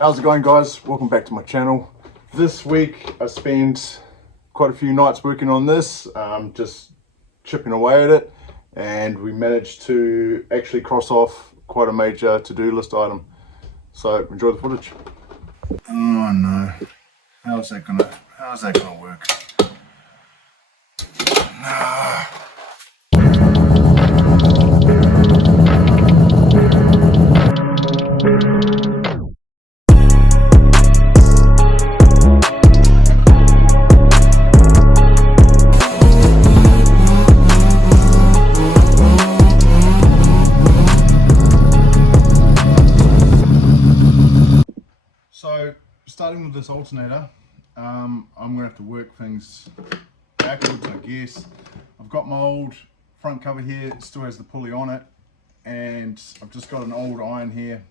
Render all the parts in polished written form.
How's it going, guys? Welcome back to my channel. This week I spent quite a few nights working on this, just chipping away at it, and we managed to actually cross off quite a major to-do list item. So enjoy the footage. Oh no, how's that gonna work? So, starting with this alternator, I'm going to have to work things backwards, I guess. I've got my old front cover here, it still has the pulley on it, and I've just got an old iron here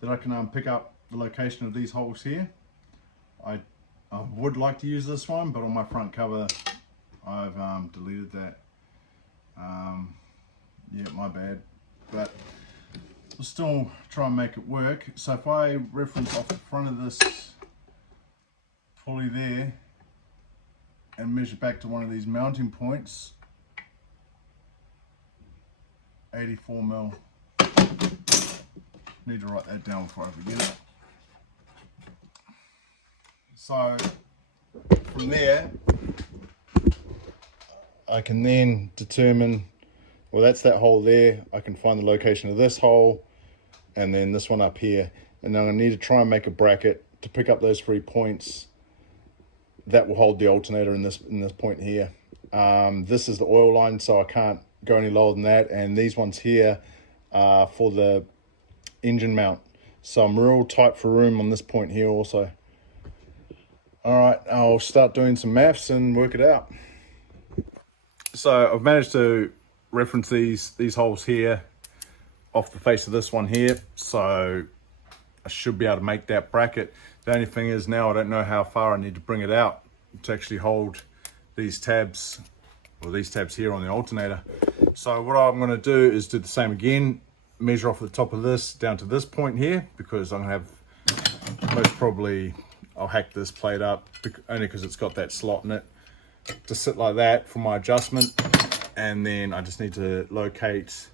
that I can pick up the location of these holes here. I would like to use this one, but on my front cover, I've deleted that. Yeah, my bad. But we'll still try and make it work. So if I reference off the front of this pulley there and measure back to one of these mounting points, 84 mil. Need to write that down before I forget it. So from there, I can then determine, well, that's that hole there. I can find the location of this hole and then this one up here. And then I need to try and make a bracket to pick up those 3 points that will hold the alternator in this point here. This is the oil line, so I can't go any lower than that. And these ones here are for the engine mount. So I'm real tight for room on this point here also. All right, I'll start doing some maths and work it out. So I've managed to reference these holes here off the face of this one here, so I should be able to make that bracket. The only thing is now I don't know how far I need to bring it out to actually hold these tabs, or these tabs here on the alternator. So what I'm going to do is do the same again, measure off the top of this down to this point here, because I'm going to have, most probably I'll hack this plate up only because it's got that slot in it to sit like that for my adjustment. And then I just need to locate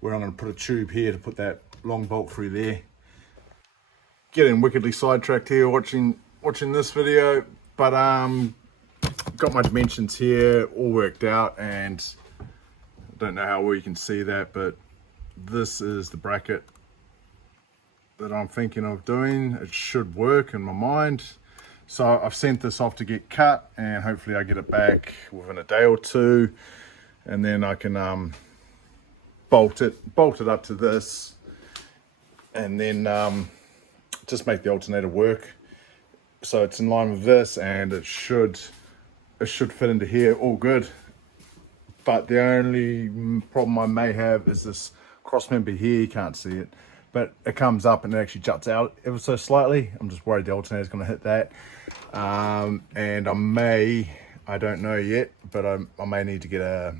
where I'm going to put a tube here to put that long bolt through there. Getting wickedly sidetracked here watching this video, but got my dimensions here all worked out, and I don't know how well you can see that, but this is the bracket that I'm thinking of doing. It should work in my mind. So I've sent this off to get cut, and hopefully I get it back within a day or two, and then I can bolt it up to this, and then just make the alternator work so it's in line with this, and it should fit into here all good. But the only problem I may have is this cross member here. You can't see it, but it comes up and it actually juts out ever so slightly. I'm just worried the alternator is going to hit that, and I don't know yet, but I may need to get a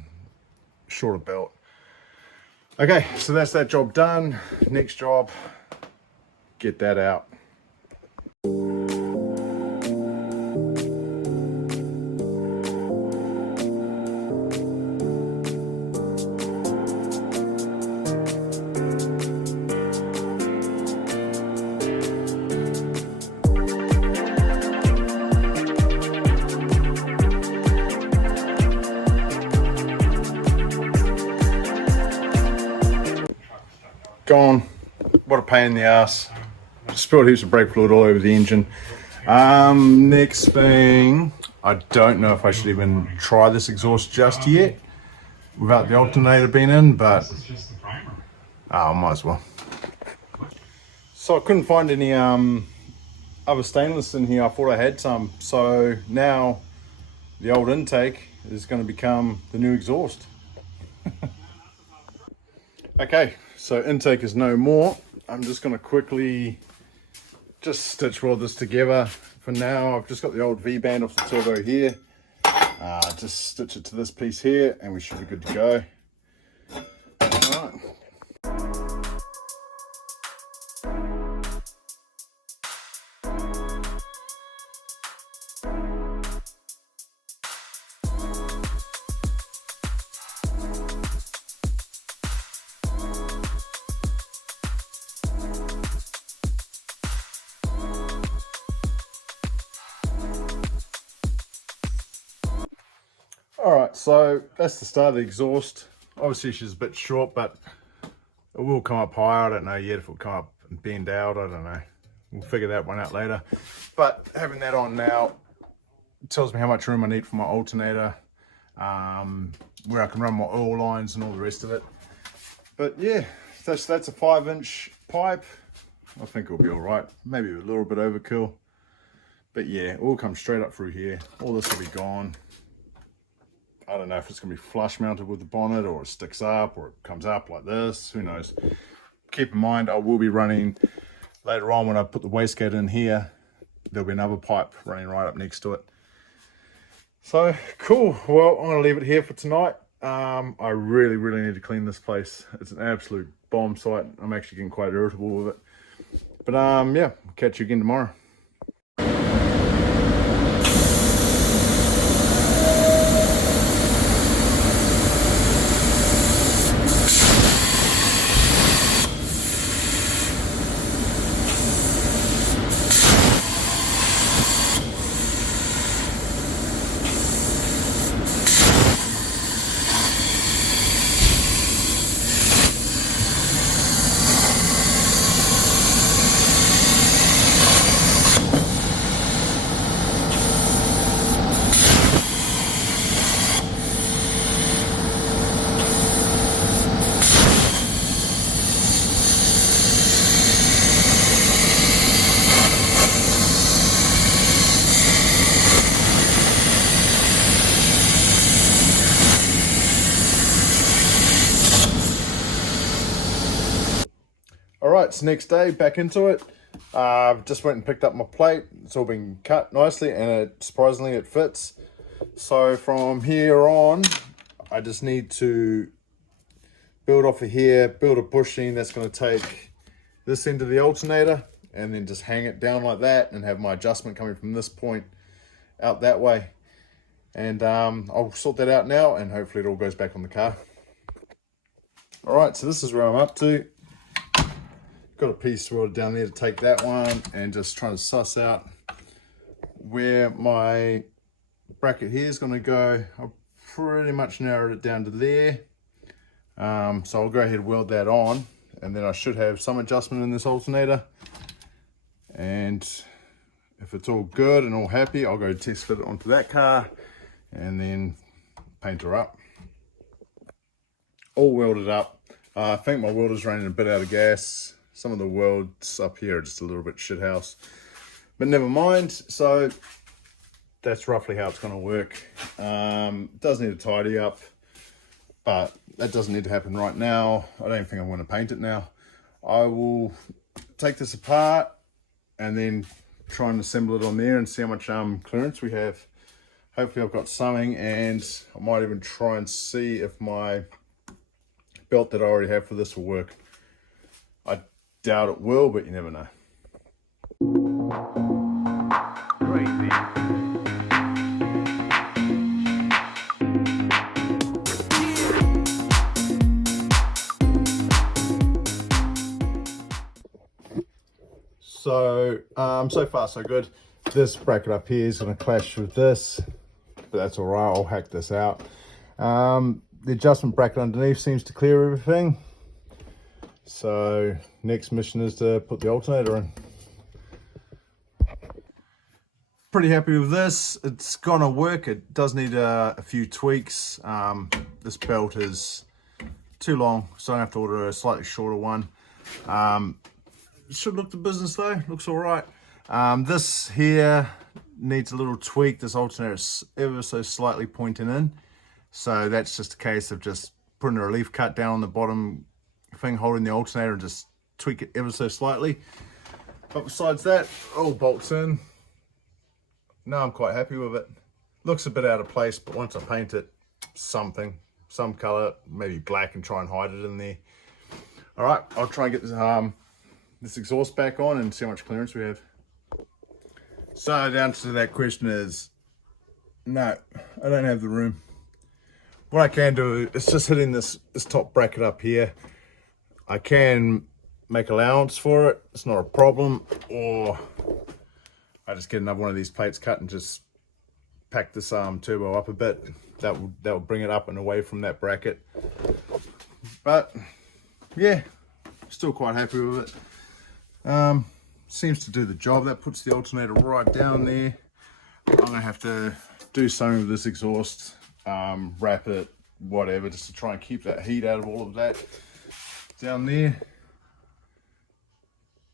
shorter belt. Okay, so that's that job done. Next job, get that out. Gone. What a pain in the ass. Spilled heaps of brake fluid all over the engine. Next thing, I don't know if I should even try this exhaust just yet without the alternator being in, but I might as well. So I couldn't find any other stainless in here. I thought I had some, so now the old intake is going to become the new exhaust. Okay, so intake is no more. I'm just going to quickly just stitch weld this together. For now, I've just got the old V-band off the turbo here. Just stitch it to this piece here and we should be good to go. All right. All right, so that's the start of the exhaust. Obviously she's a bit short, but it will come up higher. I don't know yet if it'll come up and bend out. I don't know. We'll figure that one out later. But having that on now tells me how much room I need for my alternator, where I can run my oil lines and all the rest of it. But yeah, that's a 5-inch pipe. I think it'll be all right. Maybe a little bit overkill. But yeah, it will come straight up through here. All this will be gone. I don't know if it's going to be flush mounted with the bonnet, or it sticks up, or it comes up like this. Who knows? Keep in mind, I will be running later on when I put the wastegate in here. There'll be another pipe running right up next to it. So cool. Well, I'm going to leave it here for tonight. I really need to clean this place. It's an absolute bomb site. I'm actually getting quite irritable with it. But yeah, catch you again tomorrow. All right, it's next day, back into it. Just went and picked up my plate. It's all been cut nicely, and surprisingly it fits. So from here on, I just need to build off of here, build a bushing that's going to take this end of the alternator, and then just hang it down like that, and have my adjustment coming from this point out that way. And I'll sort that out now, and hopefully it all goes back on the car. All right, so this is where I'm up to. Got a piece welded down there to take that one, and just trying to suss out where my bracket here is going to go. I've pretty much narrowed it down to there. So I'll go ahead and weld that on, and then I should have some adjustment in this alternator. And if it's all good and all happy, I'll go test fit it onto that car and then paint her up. All welded up. I think my welder's running a bit out of gas. Some of the welds up here are just a little bit shithouse, but never mind. So that's roughly how it's going to work. It does need to tidy up, but that doesn't need to happen right now. I don't think I'm going to paint it now. I will take this apart and then try and assemble it on there and see how much clearance we have. Hopefully I've got something, and I might even try and see if my belt that I already have for this will work. I doubt it will, but you never know. Crazy. So, so far so good. This bracket up here is going to clash with this, but that's all right. I'll hack this out. The adjustment bracket underneath seems to clear everything. So next mission is to put the alternator in. Pretty happy with this. It's gonna work. It does need a few tweaks. This belt is too long, so I have to order a slightly shorter one. It should look the business though. Looks all right. This here needs a little tweak. This alternator is ever so slightly pointing in, so that's just a case of just putting a relief cut down on the bottom thing holding the alternator and just tweak it ever so slightly. But besides that, all bolts in. No, I'm quite happy with it. Looks a bit out of place, but once I paint it some color, maybe black, and try and hide it in there. All right, I'll try and get this exhaust back on and see how much clearance we have. So the answer to that question is no, I don't have the room. What I can do is just hitting this top bracket up here. I can make allowance for it. It's not a problem. Or I just get another one of these plates cut and just pack this turbo up a bit. That will bring it up and away from that bracket. But yeah, still quite happy with it. Seems to do the job. That puts the alternator right down there. I'm gonna have to do something with this exhaust, wrap it, whatever, just to try and keep that heat out of all of that down there.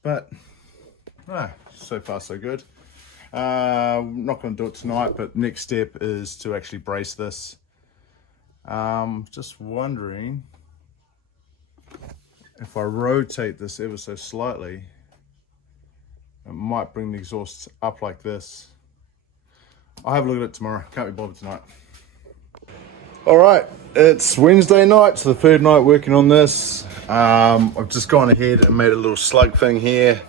But so far so good. I'm not going to do it tonight, but next step is to actually brace this. Just wondering if I rotate this ever so slightly, it might bring the exhaust up like this. I'll have a look at it tomorrow. Can't be bothered tonight. All right, it's Wednesday night, so the third night working on this. I've just gone ahead and made a little slug thing here,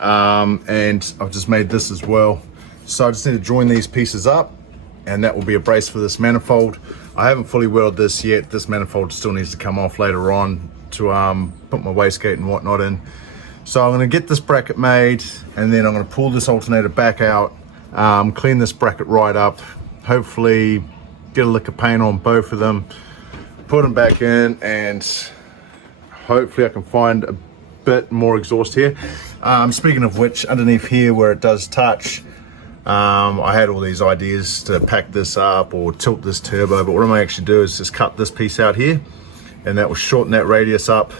and I've just made this as well. So I just need to join these pieces up, and that will be a brace for this manifold. I haven't fully welded this yet. This manifold still needs to come off later on to put my wastegate and whatnot in. So I'm going to get this bracket made, and then I'm going to pull this alternator back out, clean this bracket right up, hopefully get a lick of paint on both of them, put them back in, and hopefully I can find a bit more exhaust here. Speaking of which, underneath here where it does touch, I had all these ideas to pack this up or tilt this turbo, but what I'm going to actually do is just cut this piece out here, and that will shorten that radius up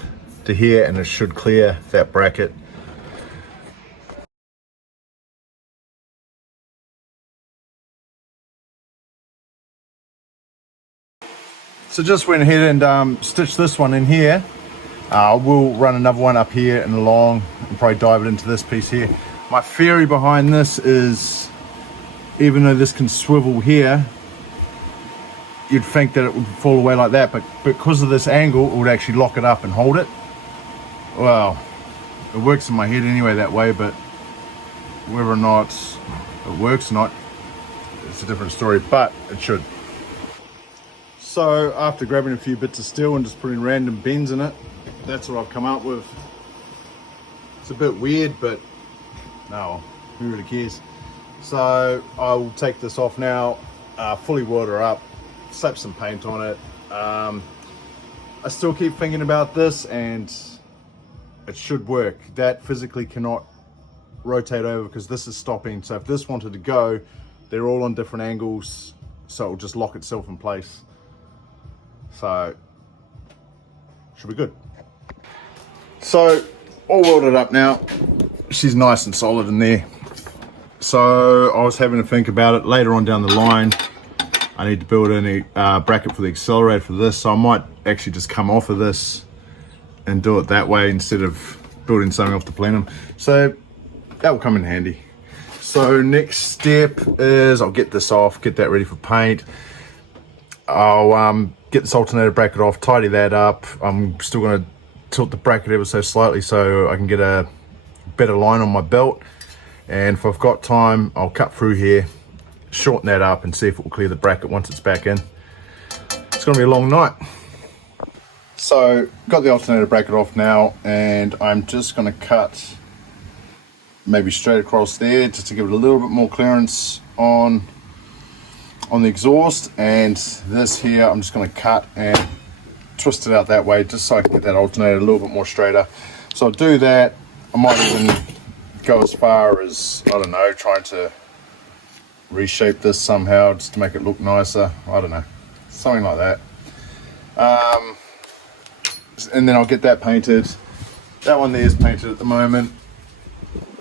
to here, and it should clear that bracket. So just went ahead and stitched this one in here. We'll run another one up here and along and probably dive it into this piece here. My theory behind this is, even though this can swivel here, you'd think that it would fall away like that, but because of this angle, it would actually lock it up and hold it. Well, it works in my head anyway that way, but whether or not it works or not, it's a different story, but it should. So after grabbing a few bits of steel and just putting random bends in it, that's what I've come up with. It's a bit weird, but no, who really cares? So I'll take this off now, fully weld her up, slap some paint on it. I still keep thinking about this, and it should work. That physically cannot rotate over because this is stopping. So if this wanted to go, they're all on different angles, so it'll just lock itself in place. So should be good. So all welded up now. She's nice and solid in there. So I was having to think about it later on down the line. I need to build in a bracket for the accelerator for this, so I might actually just come off of this and do it that way instead of building something off the plenum. So that will come in handy. So next step is I'll get this off, get that ready for paint. I'll get this alternator bracket off, tidy that up. I'm still going to tilt the bracket ever so slightly so I can get a better line on my belt. And if I've got time, I'll cut through here, shorten that up, and see if it will clear the bracket once it's back in. It's going to be a long night. So got the alternator bracket off now, and I'm just going to cut maybe straight across there just to give it a little bit more clearance on the exhaust. And this here I'm just going to cut and twist it out that way just so I can get that alternator a little bit more straighter. So I'll do that. I might even go as far as, I don't know, trying to reshape this somehow just to make it look nicer. I don't know, something like that. And then I'll get that painted. That one there is painted at the moment,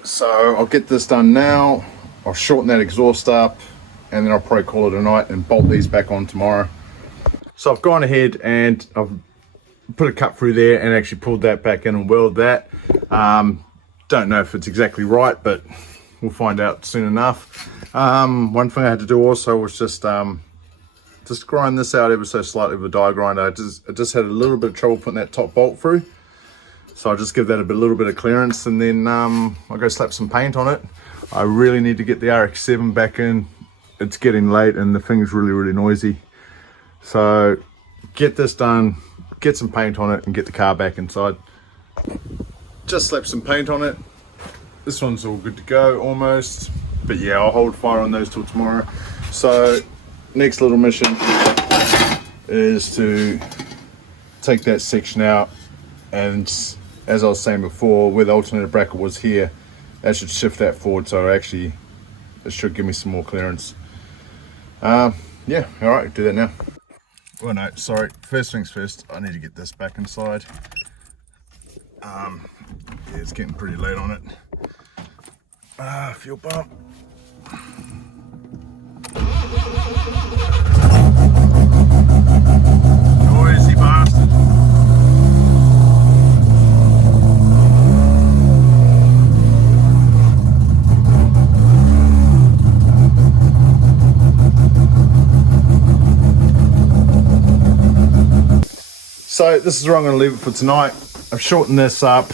so I'll get this done now. I'll shorten that exhaust up, and then I'll probably call it a night and bolt these back on tomorrow. So I've gone ahead and I've put a cut through there and actually pulled that back in and welded that. Don't know if it's exactly right, but we'll find out soon enough. One thing I had to do also was just grind this out ever so slightly with a die grinder. I just had a little bit of trouble putting that top bolt through, so I'll just give that a little bit of clearance, and then I'll go slap some paint on it. I really need to get the rx8 back in. It's getting late and the thing's really noisy, so get this done, get some paint on it, and get the car back inside. Just slap some paint on it. This one's all good to go almost, but yeah, I'll hold fire on those till tomorrow. So next little mission is to take that section out, and as I was saying before, where the alternator bracket was here, that should shift that forward, so actually it should give me some more clearance. Yeah, all right, do that now. Oh no, sorry, first things first, I need to get this back inside. Yeah, it's getting pretty late on it. Fuel pump. Noisy bastard. So this is where I'm going to leave it for tonight. I've shortened this up.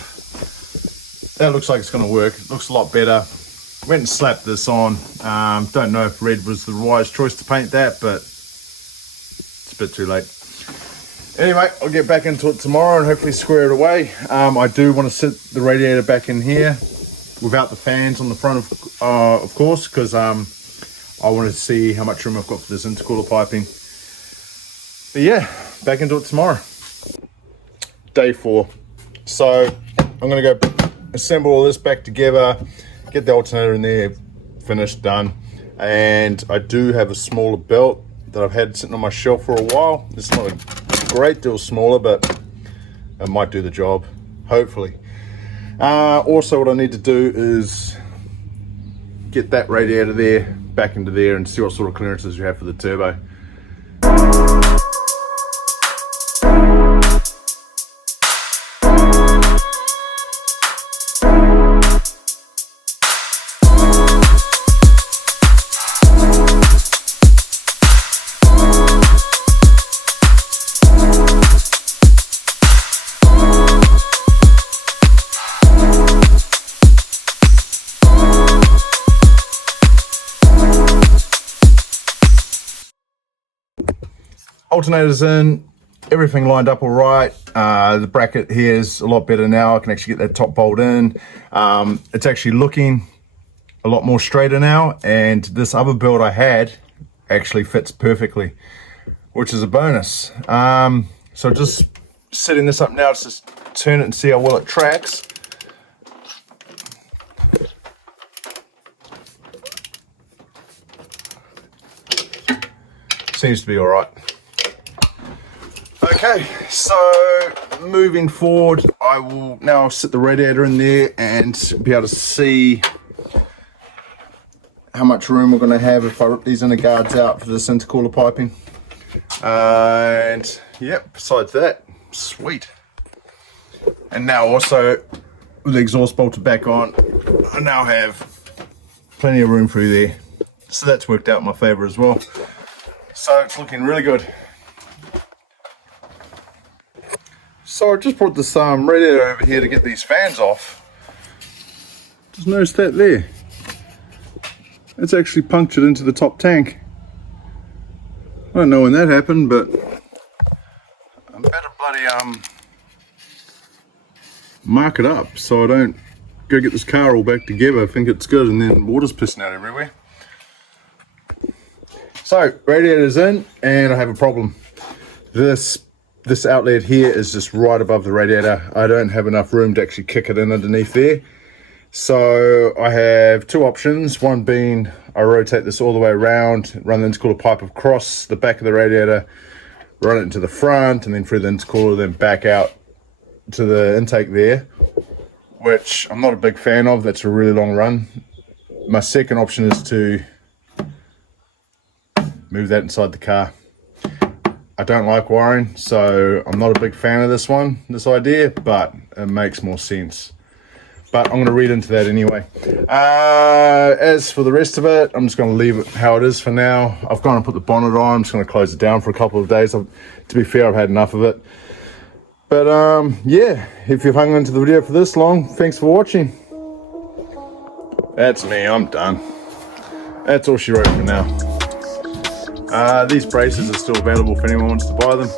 That looks like it's going to work. It looks a lot better. Went and slapped this on. Don't know if red was the wise choice to paint that, but it's a bit too late. Anyway, I'll get back into it tomorrow and hopefully square it away. I do want to sit the radiator back in here without the fans on the front, of course, because I wanted to see how much room I've got for this intercooler piping. But yeah, back into it tomorrow. Day 4. So I'm going to go assemble all this back together, get the alternator in there, finished, done. And I do have a smaller belt that I've had sitting on my shelf for a while. It's not a great deal smaller, but it might do the job, hopefully. Also, what I need to do is get that radiator there, back into there, and see what sort of clearances you have for the turbo. Alternator's in, everything lined up all right. The bracket here is a lot better now. I can actually get that top bolt in. It's actually looking a lot more straighter now, and this other build I had actually fits perfectly, which is a bonus. So just setting this up now, let's just turn it and see how well it tracks. Seems to be all right. Okay, so moving forward, I will now sit the radiator in there and be able to see how much room we're going to have if I rip these inner guards out for this intercooler piping. And yep, besides that, sweet. And now also, with the exhaust bolted back on, I now have plenty of room through there. So that's worked out in my favor as well. So it's looking really good. So I just brought this radiator over here to get these fans off. Just noticed that there. It's actually punctured into the top tank. I don't know when that happened, but I better bloody mark it up so I don't go get this car all back together. I think it's good, and then water's pissing out everywhere. So radiator's in, and I have a problem. This outlet here is just right above the radiator. I don't have enough room to actually kick it in underneath there. So I have two options. One being I rotate this all the way around, run the intercooler pipe across the back of the radiator, run it into the front, and then through the intercooler, then back out to the intake there, which I'm not a big fan of. That's a really long run. My second option is to move that inside the car. I don't like wiring, so I'm not a big fan of this idea, but it makes more sense. But I'm going to read into that anyway. As for the rest of it, I'm just going to leave it how it is for now. I've gone and put the bonnet on. I'm just going to close it down for a couple of days. To be fair, I've had enough of it. But yeah, if you've hung into the video for this long, thanks for watching. That's me, I'm done. That's all she wrote for now. These braces are still available if anyone wants to buy them.